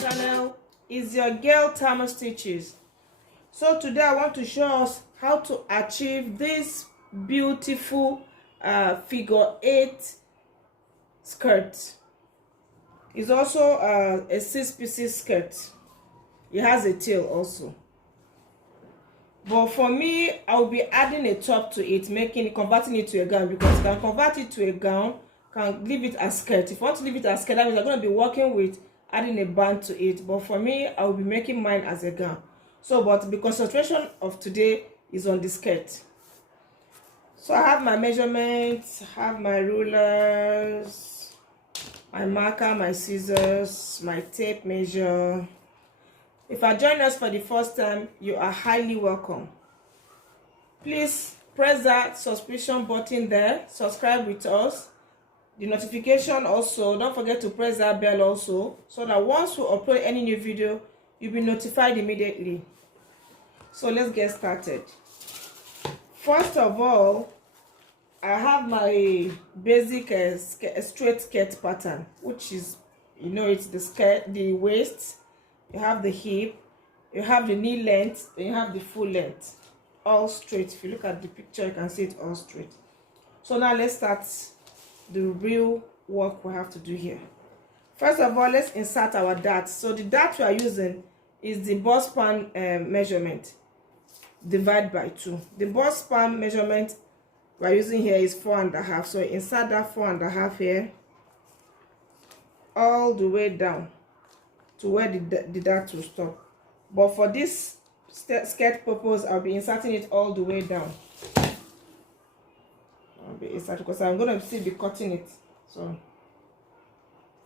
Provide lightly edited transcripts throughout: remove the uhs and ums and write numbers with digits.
Channel is your girl Tamaar Stitches. So today I want to show us how to achieve this beautiful figure 8 skirt. It's also a 6-piece skirt. It has a tail also. But for me, I will be adding a top to it, converting it to a gown, because you can convert it to a gown, can leave it as skirt. If you want to leave it as skirt, that means I'm going to be working with adding a band to it. But for me, I will be making mine as a gown. So, but the concentration of today is on the skirt. So I have my measurements, I have my rulers, my marker, my scissors, my tape measure. If you join us for the first time, you are highly welcome. Please press that subscription button there, subscribe with us, the notification also. Don't forget to press that bell also, so that once we upload any new video, you'll be notified immediately. So let's get started. First of all, I have my basic straight skirt pattern, which is, it's the skirt, the waist, you have the hip, you have the knee length, and you have the full length, all straight. If you look at the picture, you can see it all straight. So now let's start the real work we have to do here. First of all, let's insert our dart. So the dart we are using is the bust span measurement divided by 2. The bust span measurement we are using here is 4.5. So insert that 4.5 here all the way down to where the dart will stop. But for this skirt purpose, I'll be inserting it all the way down. I'll be inserting because I'm going to still be cutting it. So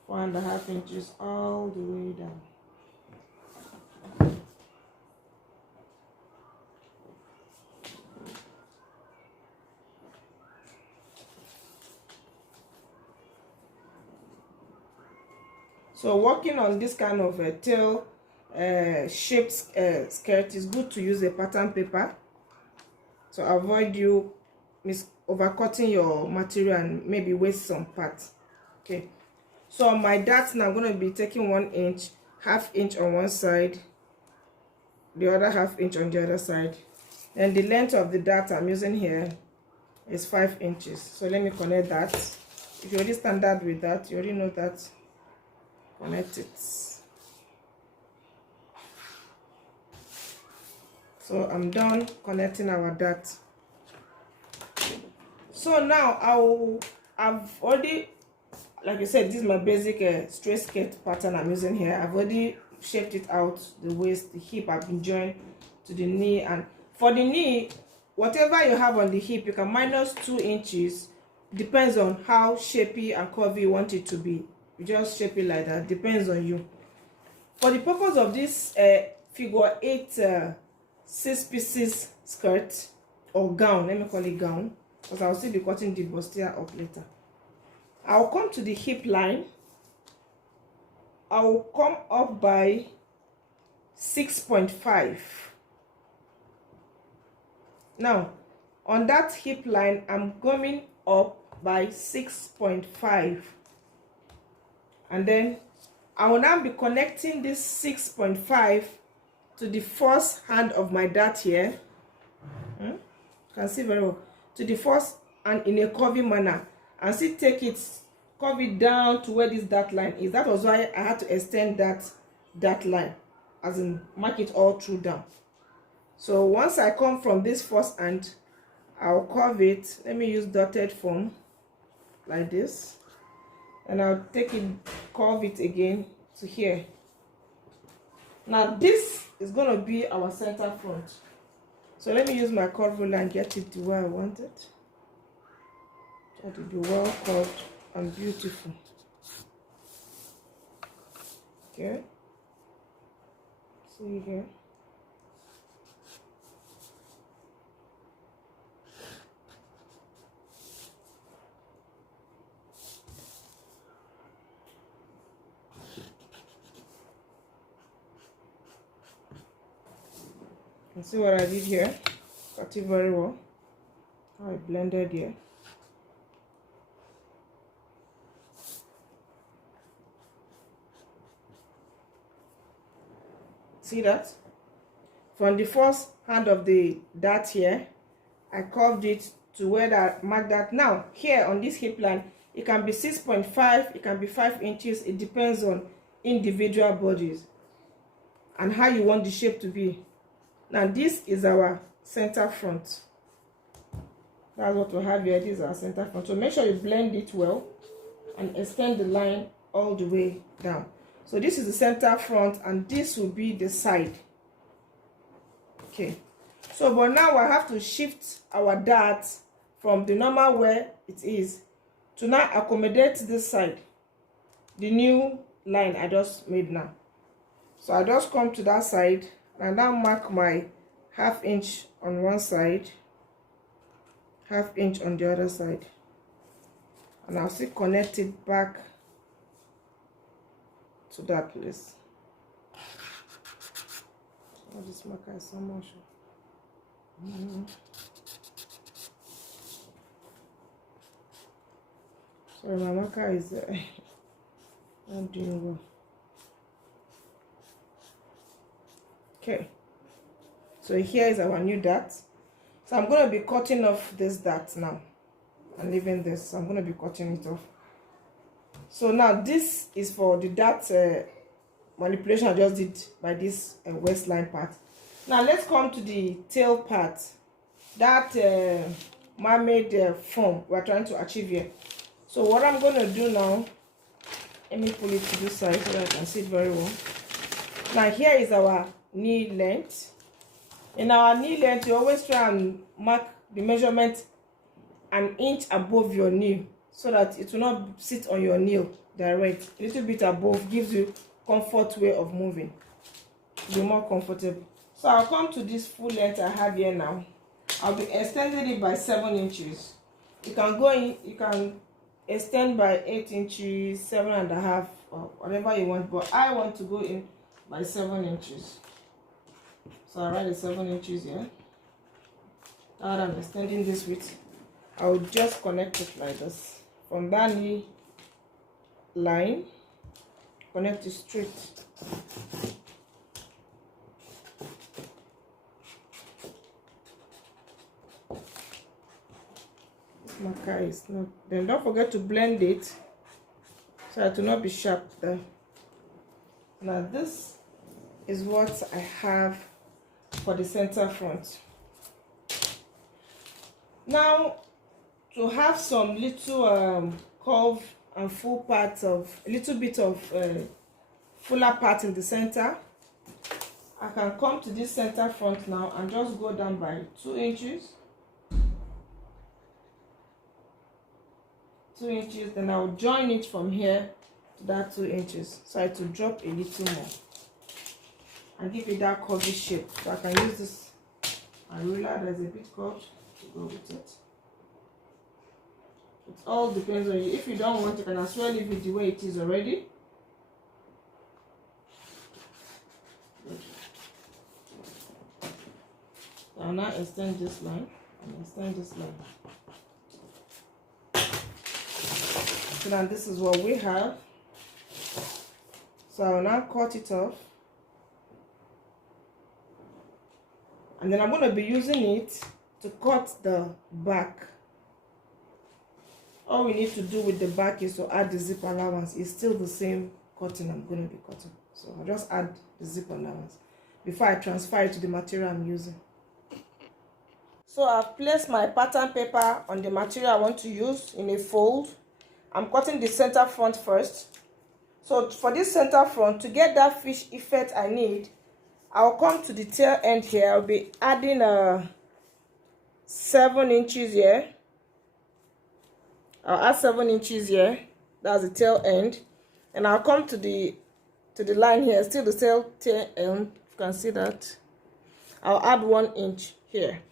4.5 inches all the way down. So working on this kind of a tail shaped skirt, is good to use a pattern paper to avoid you overcutting your material and maybe waste some parts. Okay, so on my dart now, I'm going to be taking 1 inch, ½ inch on one side, the other ½ inch on the other side. And the length of the dart I'm using here is 5 inches. So let me connect that. If you already standard with that, you already know that. Connect it. So I'm done connecting our dart. So now I've already, like I said, this is my basic straight skirt pattern I'm using here. I've already shaped it out, the waist, the hip I've been joined to the knee. And for the knee, whatever you have on the hip, you can minus 2 inches. Depends on how shapy and curvy you want it to be. You just shape it like that, depends on you. For the purpose of this figure 8 6-piece skirt or gown, let me call it gown, because I'll still be cutting the bustier up later. I'll come to the hip line. I'll come up by 6.5. Now on that hip line, I'm coming up by 6.5. And then I will now be connecting this 6.5 to the first hand of my dart here. You can see very well. To the first and in a curvy manner. And still take it, curve it down to where this dart line is. That was why I had to extend that dart line. As in, mark it all through down. So once I come from this first hand, I'll curve it. Let me use dotted form like this. And I'll take it, curve it again to here. Now this is going to be our center front. So let me use my curve ruler and get it to where I want it. Try to be well curved and beautiful. Okay. See here. And see what I did here. Cut it very well. How I blended here. See that? From the first hand of the dart here, I curved it to where that mark that. Now here on this hip line, it can be 6.5, it can be 5 inches. It depends on individual bodies and how you want the shape to be. Now this is our center front. That's what we have here. This is our center front. So make sure you blend it well and extend the line all the way down. So this is the center front and this will be the side. Okay, so but now I have to shift our dart from the normal where it is to now accommodate this side, the new line I just made now. So I just come to that side and now mark my 1/2 inch on one side, 1/2 inch on the other side, and I'll still connect it back to that place. Oh, this marker is so much. Sorry, my marker is not doing well. Okay, so here is our new dart. So I'm going to be cutting off this dart now and leaving this. So I'm going to be cutting it off. So now this is for the dart manipulation I just did by this waistline part. Now let's come to the tail part, that mermaid form we're trying to achieve here. So what I'm going to do now, let me pull it to this side so that I can see it very well. Now here is our knee length. In our knee length, you always try and mark the measurement an inch above your knee so that it will not sit on your nail direct. A little bit above gives you comfort way of moving, be more comfortable. So I'll come to this full length I have here now. I'll be extending it by 7 inches. You can go in, you can extend by 8 inches, 7.5, or whatever you want, but I want to go in by 7 inches. So I write the 7 inches here. Now I'm extending this width, I will just connect it like this from that knee line, connect it straight. This marker is not, then don't forget to blend it so it will not be sharp there. Now this is what I have for the center front. Now to have some little curve and full part of a little bit of fuller part in the center, I can come to this center front now and just go down by 2 inches. 2 inches, then I'll join it from here to that 2 inches, so it will drop a little more and give it that curvy shape. So I can use this ruler that's a bit curved to go with it. It all depends on you. If you don't want, you can as well leave it the way it is already. Good. So I'll now extend this line and extend this line. So now this is what we have. So I'll now cut it off. And then I'm going to be using it to cut the back. All we need to do with the back is to add the zip allowance. It's still the same cutting I'm going to be cutting. So I'll just add the zip allowance before I transfer it to the material I'm using. So I've placed my pattern paper on the material I want to use in a fold. I'm cutting the center front first. So for this center front, to get that fish effect I need, I'll come to the tail end here. I'll be adding 7 inches here. I'll add 7 inches here. That's the tail end. And I'll come to the line here, still the tail end. You can see that. I'll add 1 inch here.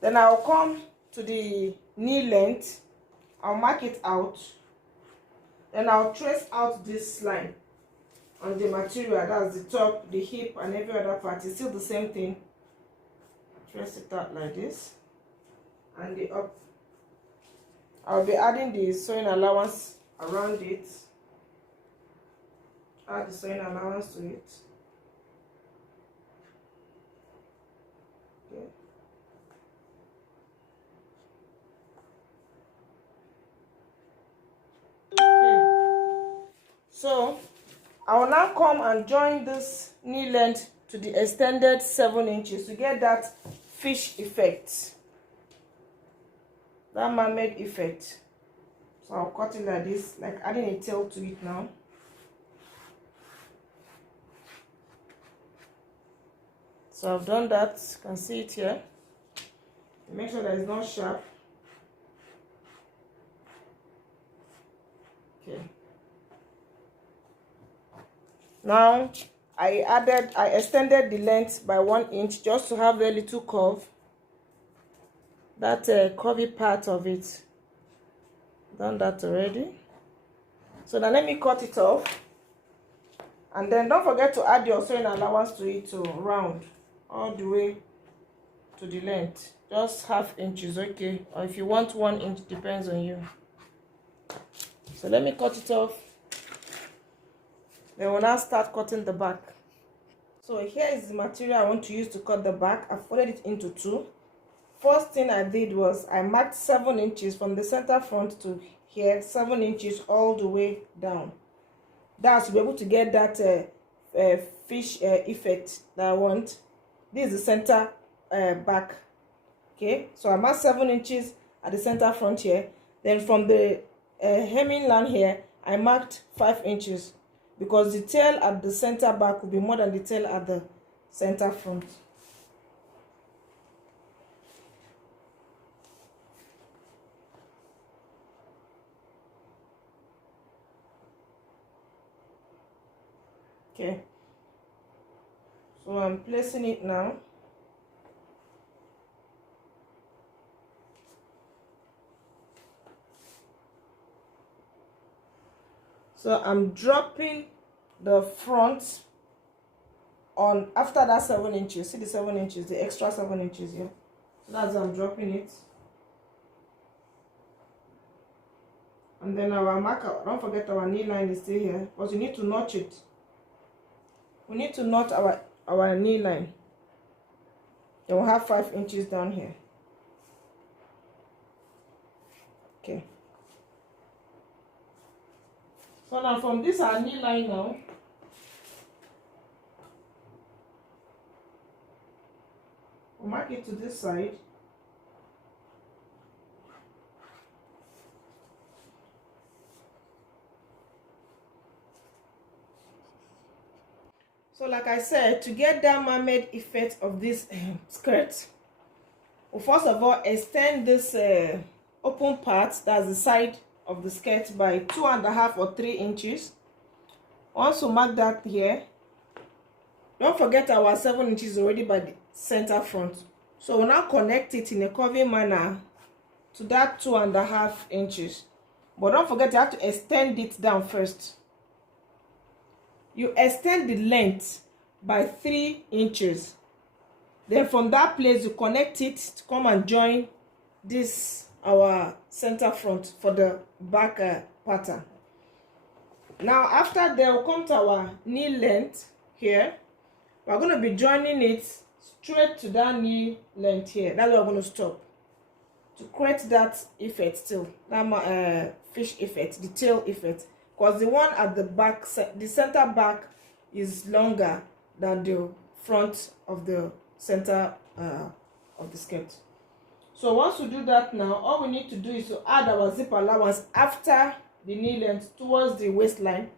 Then I'll come to the knee length. I'll mark it out. Then I'll trace out this line on the material. That's the top, the hip, and every other part. It's still the same thing. Trace it out like this. And the up. I'll be adding the sewing allowance around it. Add the sewing allowance to it. I will now come and join this knee length to the extended 7 inches to get that fish effect, that mermaid effect. So I'll cut it like this, like adding a tail to it now. So I've done that, you can see it here. Make sure that it's not sharp. Okay. Now I extended the length by 1 inch just to have a little curve, that curvy part of it. Done that already. So now let me cut it off, and then don't forget to add your sewing allowance to it to round all the way to the length. Just ½ inch is okay, or if you want 1 inch, depends on you. So let me cut it off. Then we'll now start cutting the back. So here is the material I want to use to cut the back. I folded it into 2. First thing I did was I marked 7 inches from the center front to here, 7 inches all the way down. That's to be able to get that fish effect that I want. This is the center back. Okay, so I marked 7 inches at the center front here. Then from the hemming line here, I marked 5 inches because the tail at the center back will be more than the tail at the center front. Okay, so I'm placing it now. So I'm dropping the front on after that 7 inches. See the 7 inches, the extra 7 inches here. So that's how I'm dropping it. And then our marker, don't forget our knee line is still here, because you need to notch it. We need to knot our knee line. Then we'll have 5 inches down here. Okay. So now from this our knee line now, we'll mark it to this side. So like I said, to get that mermaid effect of this skirt, we'll first of all extend this open part, that's the side of the skirt, by 2.5 or 3 inches. Once we mark that here, don't forget our 7 inches already by the center front. So we'll now connect it in a curving manner to that 2.5 inches. But don't forget, you have to extend it down first. You extend the length by 3 inches. Then from that place, you connect it to come and join this, our center front, for the back pattern. Now after that, we'll come to our knee length here. We're going to be joining it straight to that knee length here. That's where we're going to stop, to create that effect still, that fish effect, the tail effect. Because the one at the back, the center back, is longer than the front of the center of the skirt. So once we do that now, all we need to do is to add our zip allowance after the knee length towards the waistline.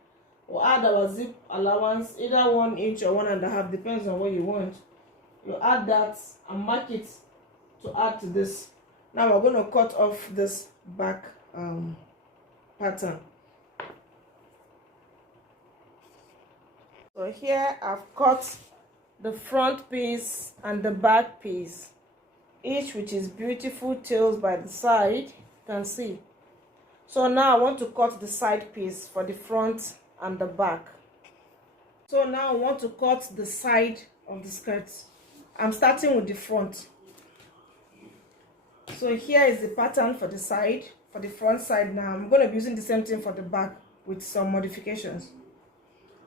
We'll add our zip allowance, either 1 inch or 1.5, depends on what you want. You add that and mark it to add to this. Now we're going to cut off this back pattern. So here I've cut the front piece and the back piece, each with its beautiful tails by the side, you can see. So now I want to cut the side piece for the front and the back. So now I want to cut the side of the skirt. I'm starting with the front. So here is the pattern for the side, for the front side. Now I'm going to be using the same thing for the back with some modifications.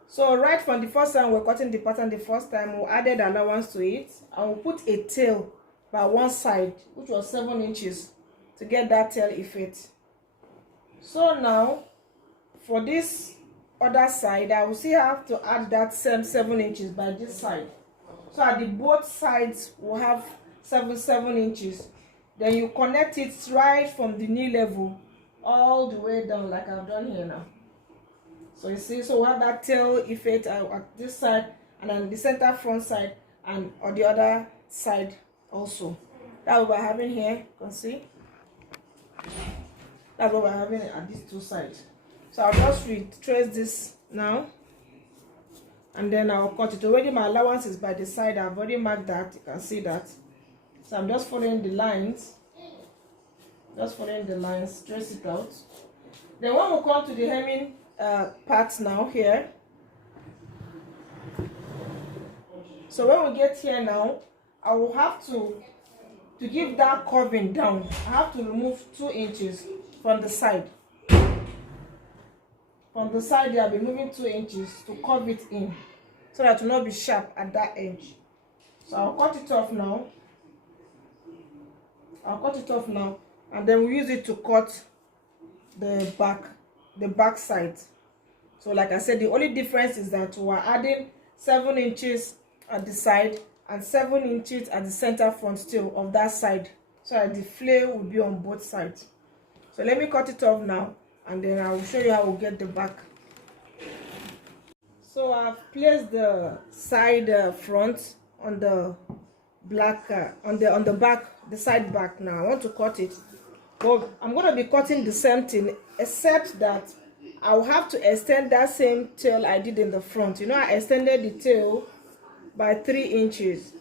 So right from the first time we're cutting the pattern the first time, we added allowance to it, and we'll put a tail by one side, which was 7 inches, to get that tail effect. So now for this other side, I will still have to add that same 7 inches by this side. So at the both sides will have 7 inches. Then you connect it right from the knee level all the way down like I've done here now. So you see, so we have that tail effect at this side, and then the center front side, and on the other side also. That's what we're having here. You can see that's what we're having at these two sides. So I'll just retrace this now, and then I'll cut it. Already my allowance is by the side. I've already marked that. You can see that. So I'm just following the lines. Just following the lines, trace it out. Then when we come to the hemming part now here. So when we get here now, I will have to give that curving down. I have to remove 2 inches from the side. From the side, I'll be moving 2 inches to curve it in, so that it will not be sharp at that edge. So I'll cut it off now. And then we use it to cut the back side. So like I said, the only difference is that we're adding 7 inches at the side and 7 inches at the center front still of that side, so that the flare will be on both sides. So let me cut it off now, and then I will show you how we'll get the back. So I've placed the side front on the black on the back, the side back. Now I want to cut it, but I'm going to be cutting the same thing, except that I'll have to extend that same tail I did in the front. You know, I extended the tail by 3 inches.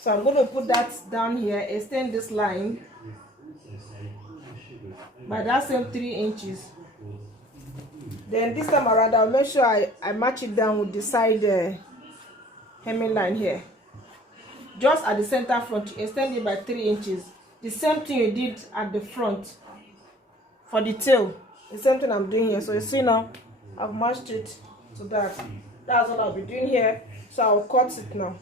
So I'm going to put that down here, extend this line by that same 3 inches. Then this time around, I'll make sure I match it down with the side hemming line here. Just at the center front, you extend it by 3 inches. The same thing you did at the front for the tail. The same thing I'm doing here. So you see now, I've matched it to that. That's what I'll be doing here. So I'll cut it now.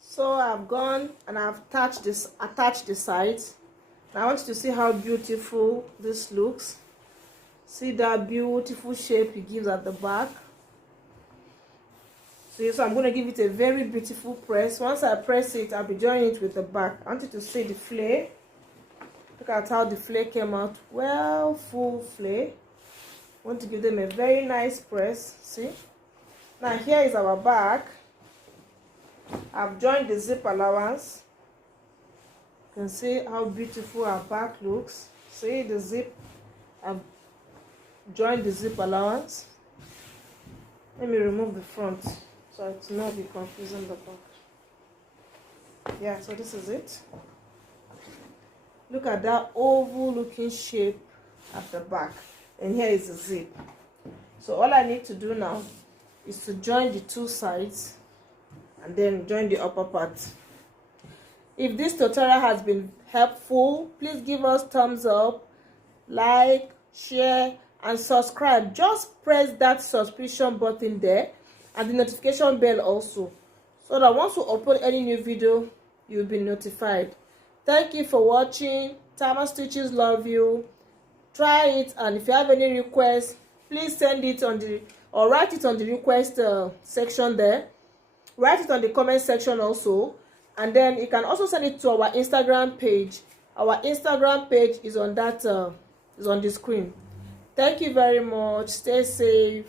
So I've gone and I've attached the sides. Now I want you to see how beautiful this looks. See that beautiful shape it gives at the back. See, so I'm going to give it a very beautiful press. Once I press it, I'll be joining it with the back. I want you to see the flare. Look at how the flare came out. Well, full flare. I want to give them a very nice press. See? Now here is our back. I've joined the zip allowance. You can see how beautiful our back looks. See the zip. I've joined the zip allowance. Let me remove the front so it will not be confusing the back. Yeah, so this is it. Look at that oval looking shape at the back. And here is the zip. So all I need to do now is to join the two sides and then join the upper part. If this tutorial has been helpful, please give us thumbs up, like, share, and subscribe. Just press that subscription button there and the notification bell also, so that once we upload any new video, you'll be notified. Thank you for watching. Tamaar Stitches love you. Try it, and if you have any requests, please send it on the or write it on the request section there. Write it on the comment section also, and then you can also send it to our Instagram page. Our Instagram page is on that is on the screen. Thank you very much. Stay safe.